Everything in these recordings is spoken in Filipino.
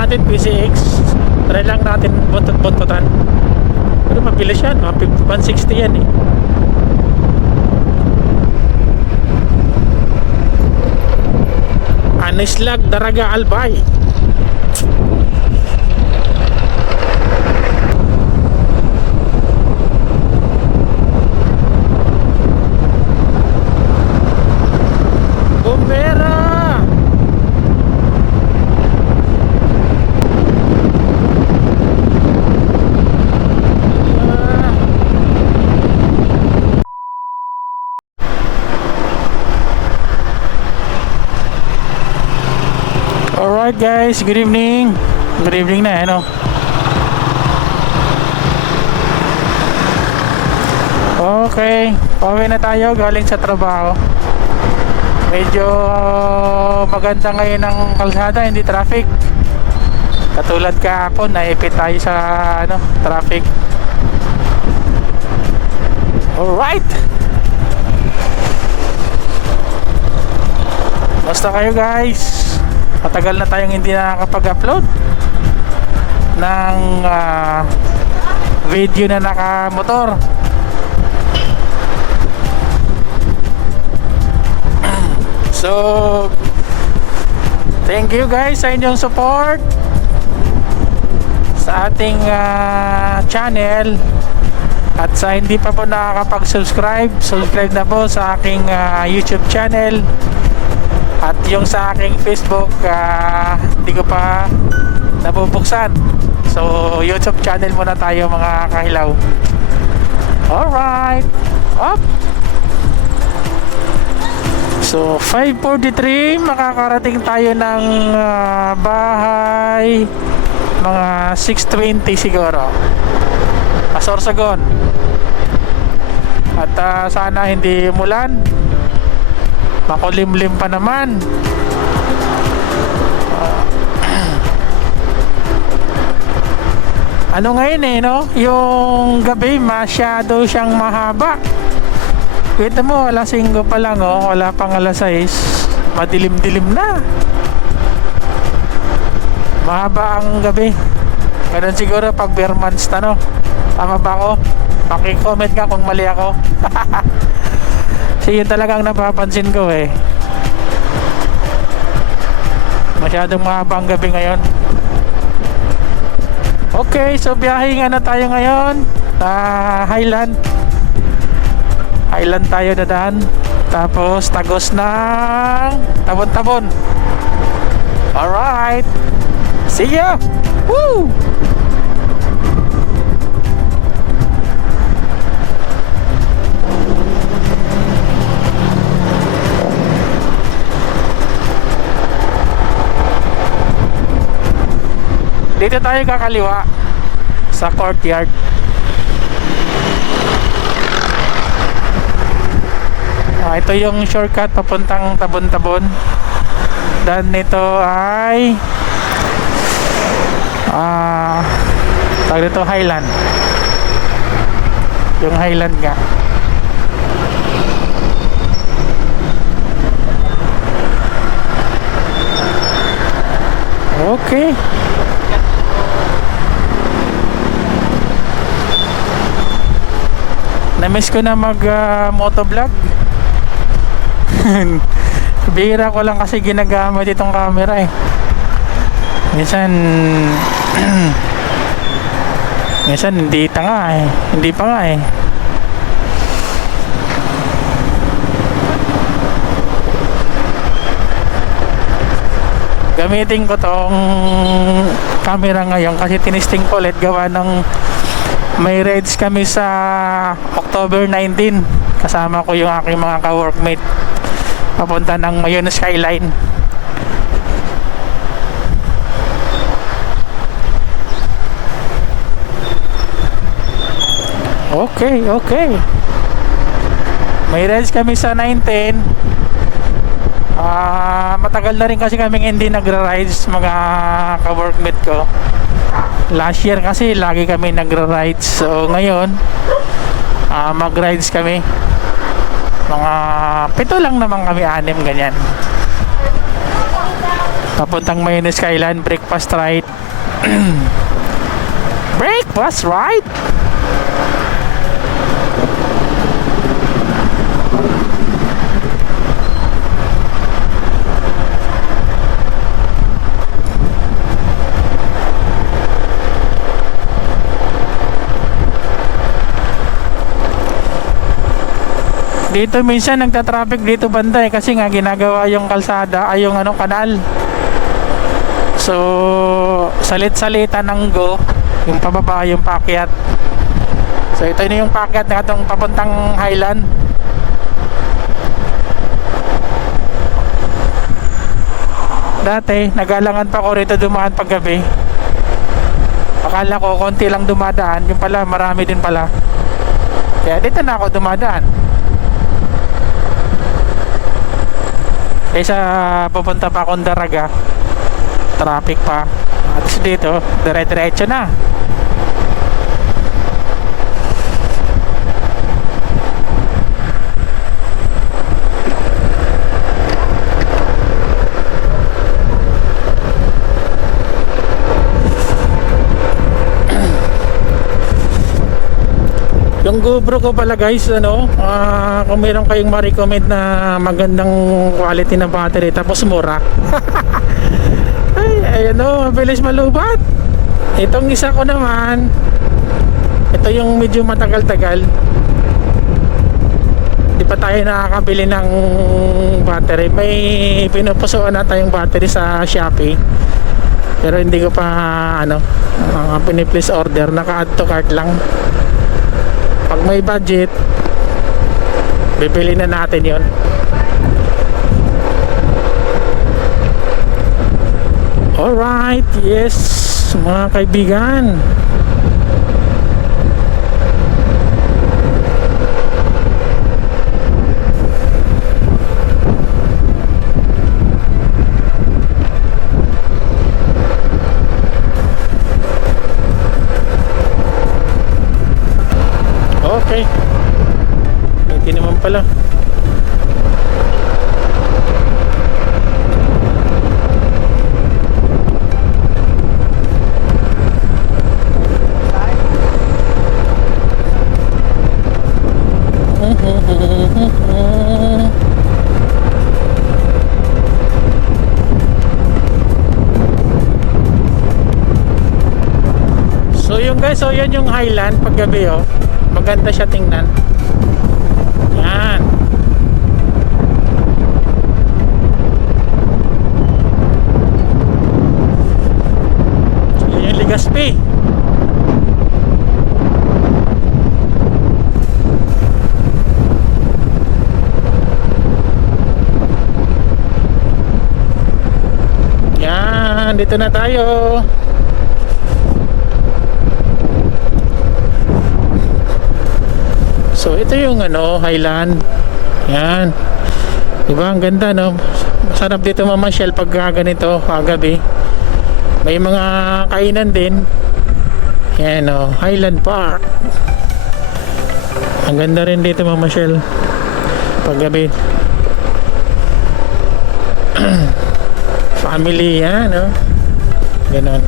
natin PCX. Try lang natin buntot-buntotan. Pero mabilis yan, 160 yan eh. Anislag Daraga Albay. Bombera. Alright guys, good evening. Good evening na, ano. Okay, pauwi na tayo galing sa trabaho. Medyo maganda ngayon ang kalsada, hindi traffic. Katulad kahapon, naipit tayo sa traffic. Alright. Basta kayo guys, matagal na tayong hindi nakakapag-upload ng video na nakamotor. So thank you guys sa inyong support sa ating channel. At sa hindi pa po nakakapag-subscribe, subscribe na po sa aking YouTube channel. At yung sa aking Facebook, hindi ko pa nabubuksan. So YouTube channel muna tayo mga kahilaw. Alright, up. So 5:43, makakarating tayo ng bahay mga 6:20 siguro, Sorsogon. At sana hindi umulan, makulimlim pa naman. Ano ngayon no? Yung gabi masyado siyang mahaba. Kita mo, alas 5 pa lang wala pang alas 6. Madilim-dilim na. Mahaba ang gabi. Ganun siguro pag bare months na, Tama ba ako? Paki-comment ka kung mali ako. Kasi yun talagang napapansin ko Masyadong mahaba ang gabi ngayon. Okay, so biyahe nga na tayo ngayon. Highland tayo dadaan. Tapos tagos ng Tabon-Tabon. Alright, see ya. Woo! Dito tayo kakaliwa sa courtyard. Ito yung shortcut papuntang Tabon-Tabon. Dan nito ay tawag dito Highland. Yung Highland nga. Okay. Na-miss ko na mag motovlog. Bihira ko lang kasi ginagamit itong camera minsan hindi tanga hindi pa nga gamitin ko tong camera ngayon kasi tinisting ko ulit gawa ng may rides kami sa October 19. Kasama ko yung aking mga ka-workmate papunta ng Mayon Skyline. Okay. May rides kami sa 19. Matagal na rin kasi kaming hindi nagra-rides mga ka-workmate ko. Last year kasi lagi kami nagra-rides. So ngayon mag-rides kami. Mga 7 lang naman kami, 6 ganyan. papuntang Maynes Island, breakfast ride. Breakfast ride. Dito minsan nagta-traffic dito banda kasi nga ginagawa yung kalsada ay yung kanal. So salit-salitan ng go yung pababa yung paakyat. So ito na yung paakyat na itong papuntang Highland. Dati nagalangan pa ko rito dumaan paggabi. Akala ko konti lang dumadaan, yung pala marami din pala. Kaya dito na ako dumadaan. Kaysa pupunta pa akong Daraga, traffic pa. At dito dire-diretso na. Yung GoPro ko pala guys, kung meron kayong ma-recommend na magandang quality na battery tapos mura. Ay, mabilis malubat. Itong isa ko naman, ito yung medyo matagal-tagal. Di pa tayo nakakabili ng battery. May pinupusuan na tayong battery sa Shopee. Pero hindi ko pa pini-place order, naka-add to cart lang. Pag may budget, bibili na natin yon. Alright, yes mga kaibigan. Okay, hindi naman pala. So yung guys, so yan yung Highland paggabi maganda siya tingnan. Yan. So yan yung Legazpi. Yan, dito na tayo. So ito yung Highland. Yan. Diba ang ganda Masarap dito mamasyal pag ganito kagabi. May mga kainan din. Yan Highland Park. Ang ganda rin dito mamasyal paggabi. Family yan Ganon.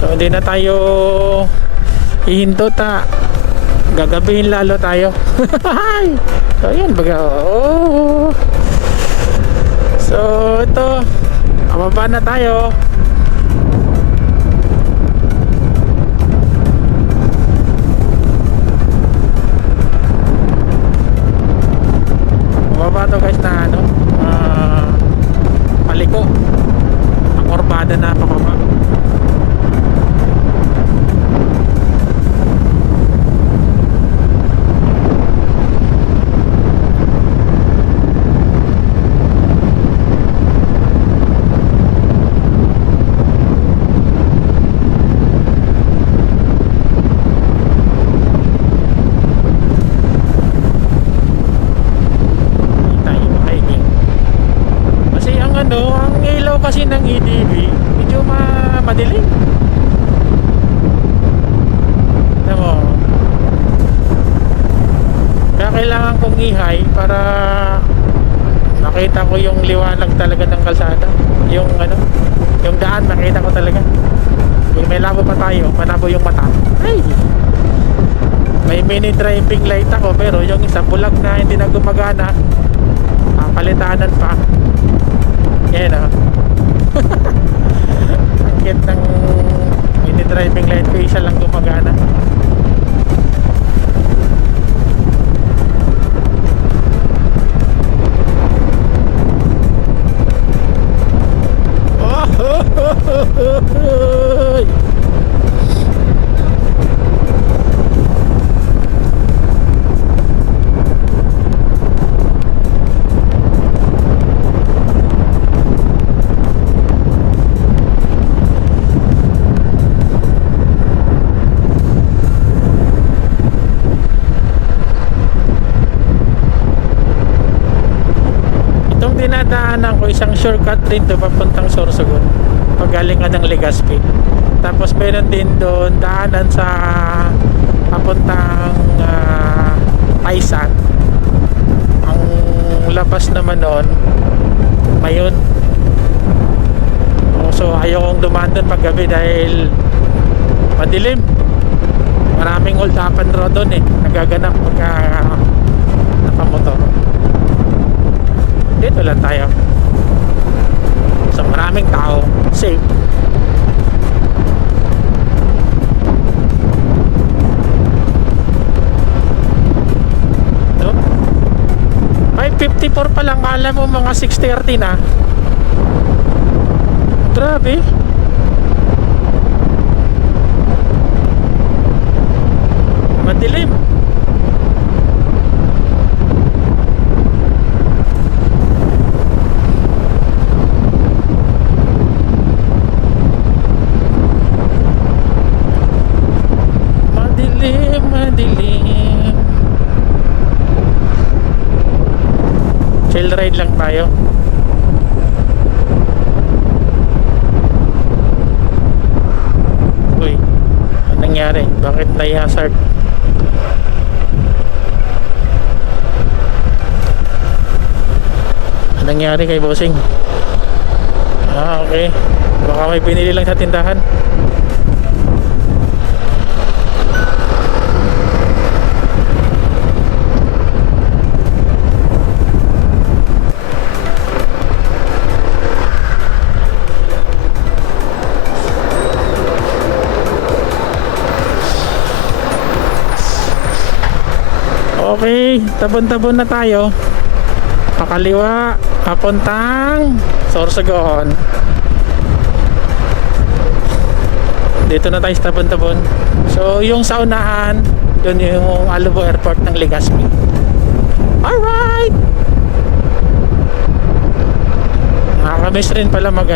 So hindi na tayo hihinto gagabihin lalo tayo. So yan baga. So ito, pababa na tayo. Pababa to guys na paliko. Ang kurbada na pababa. Ang ilaw kasi ng EDV medyo madilim. Alam mo, kaya kailangan kong i-high para makita ko yung liwanag talaga ng kalsada. Yung ano, yung daan makita ko talaga. Yung may labo pa tayo, manabo yung mata. Ay! May mini driving light ako, pero yung isa bulag na hindi na gumagana. Palitanan pa. Yan o. Ang cute ng mini driving light ko, isa lang gumagana. Dinadaanan ko isang shortcut rin to papuntang Sorsogon pagaling ka ng Legazpi. Tapos meron din doon daanan sa papuntang Paisan. Ang labas naman noon Mayon. So ayaw kong dumaan doon paggabi dahil madilim. Maraming hold-upan road doon nagaganap pagka nakamotor. Dito lang tayo. So maraming tao, safe. No? 5:54 pa lang, alam mo mga 6:30 na. Grabe. Madilim. Madilim. Chill ride lang tayo. Uy, anong nangyari? Bakit na-hazard? Anong nangyari kay bossing? Okay. Baka may pinili lang sa tindahan. Okay, tabon-tabon na tayo. Pakaliwa, papuntang Sorsogon. Dito na tayo sa tabon-tabon. So, yung sa unahan, yun yung Alubo Airport ng Legazpi. Alright! Nakakamiss rin pala mag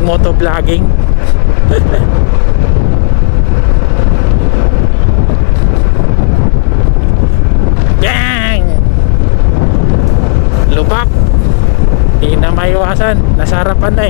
motovlogging. Bang! Lubak. Hindi na maiwasan. Nasa harapan na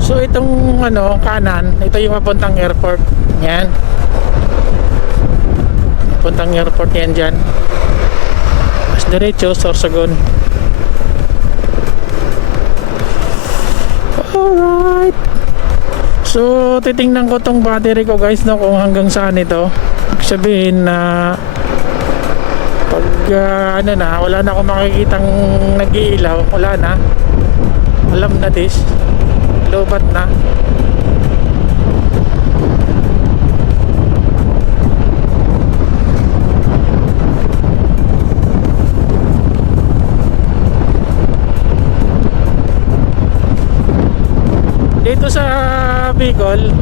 So itong kanan, ito yung papuntang airport. Yan. Papuntang airport yan dyan. Mas diretso, Sorsogon. Alright. So titingnan ko tong battery ko guys, kung hanggang saan ito. Sabihin na pag wala na akong makikitang nag-iilaw, wala na. Alam na this. Lobat na. Dito sa Bicol,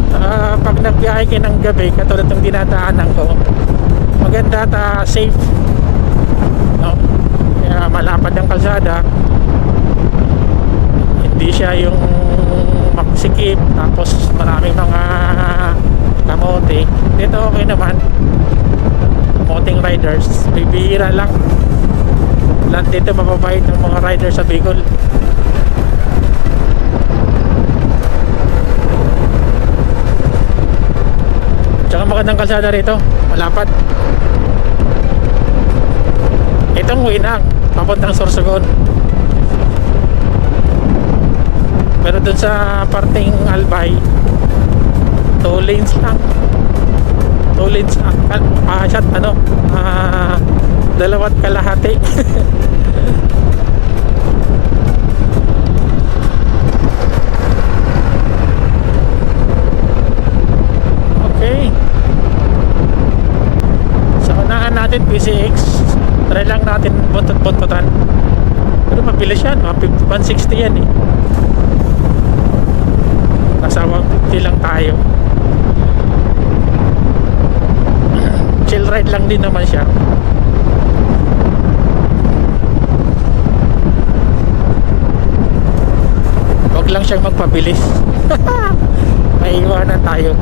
pag nagbiyahe kayo ng gabi, katulad ng dinadaanan ko, maganda at safe, no? Kaya malapad ang kalsada, hindi siya yung maksikip tapos maraming mga kamote. Dito okay naman, kamoting riders, bibihira lang. Lahat dito mababait ng mga rider sa Bicol. Tsaka magandang kalsada rito, malapad. Itong Winang papuntang Sorsogon. Pero dun sa parting Albay, 2 lanes lang. 2 lanes shot, ano, 2.5. Okay. Sa unahan natin PCX, try lang natin buntot-buntotan. Pero mabilis yan, 160 yan eh. Nasa 150 lang tayo. Chill ride lang din naman siya. Huwag lang siyang magpabilis. Maiiwanan tayo.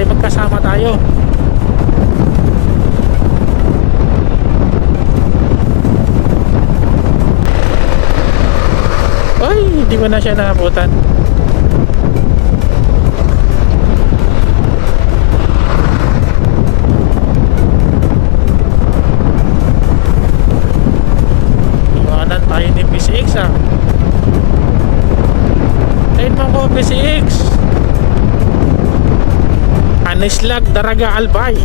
Magkasama tayo. Ay, hindi ko na siya naabutan. Iwanan tayo ni PCX ah. Ayun mo ko PCX. Anislag Daraga Albay.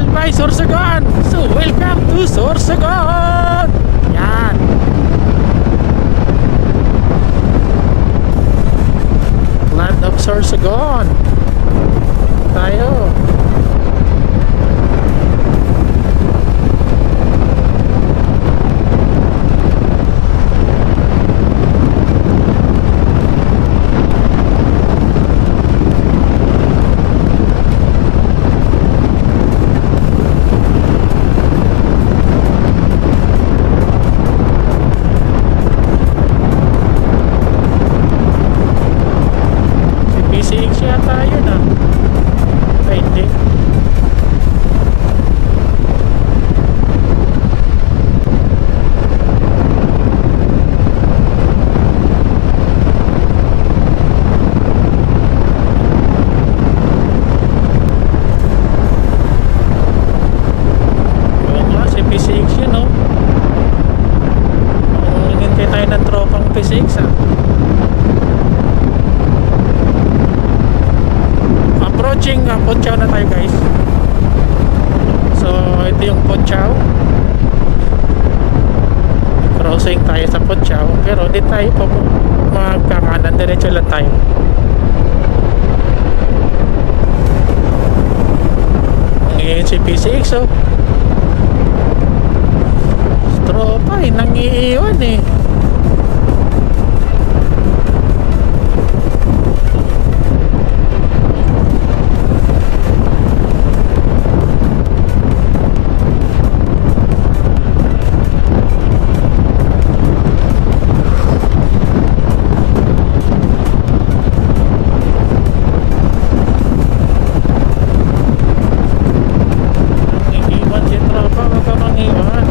Albay, Sorsogon. So welcome to Sorsogon. Yan. Land of Sorsogon. Tayo. Approaching Pochaw na tayo guys. So ito yung Pochaw. crossing tayo sa Puchao, pero hindi tayo po magkakanan, diretso lang tayo. Ngayon si PCX, oh, tropa eh, nangiiwan eh. Iwan si tropa, wag ka mangiwan.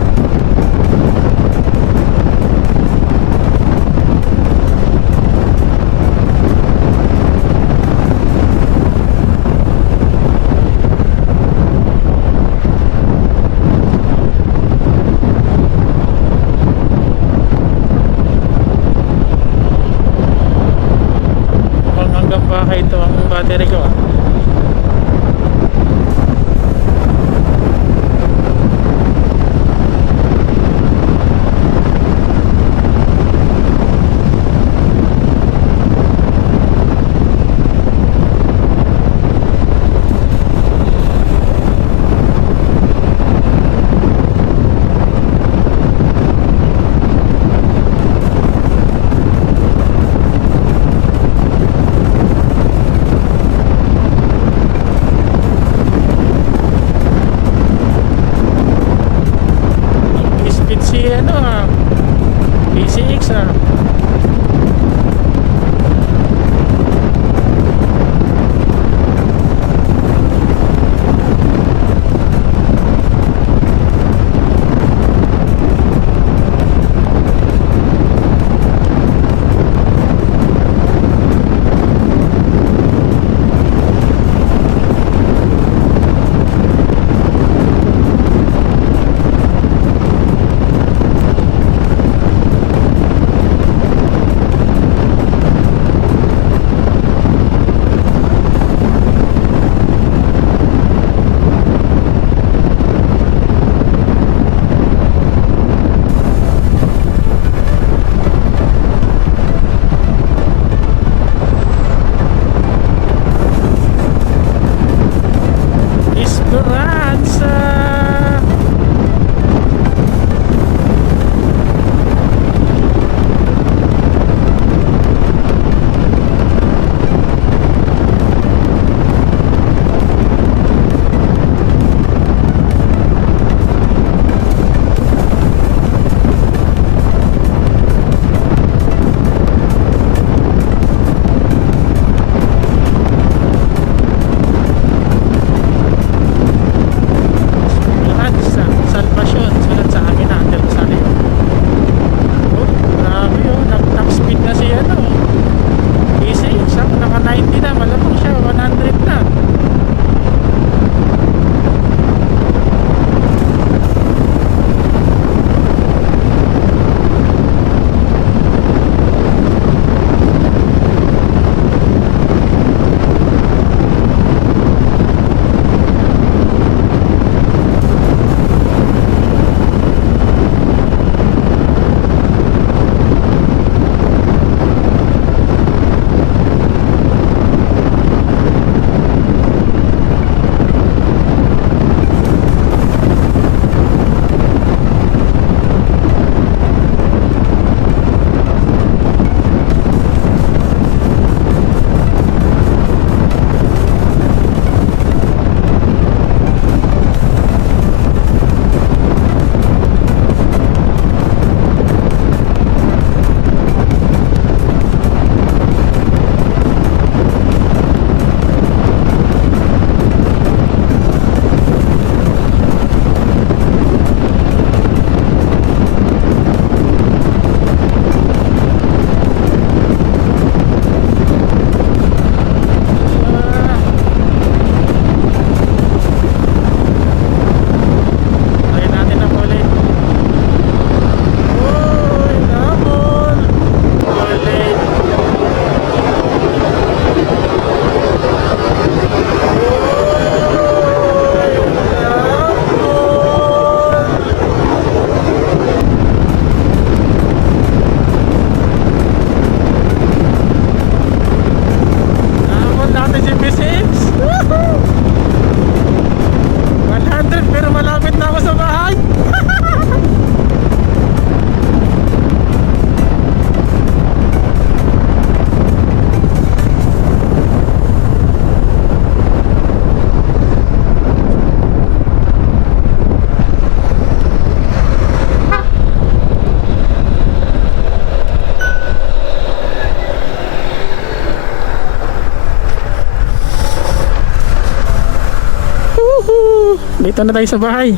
Dito na tayo sa bahay.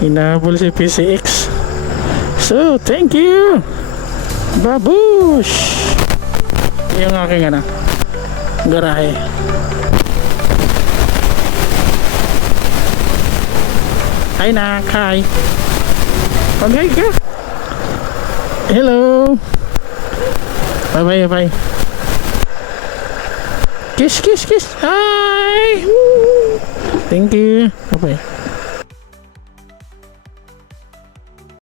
Hinahabol si PCX. So, thank you, Babush. Yung aking garahe. Hi nak, hi. Mag-hi ka. Hello. Bye bye. Kiss. Hi. Thank you. Okay.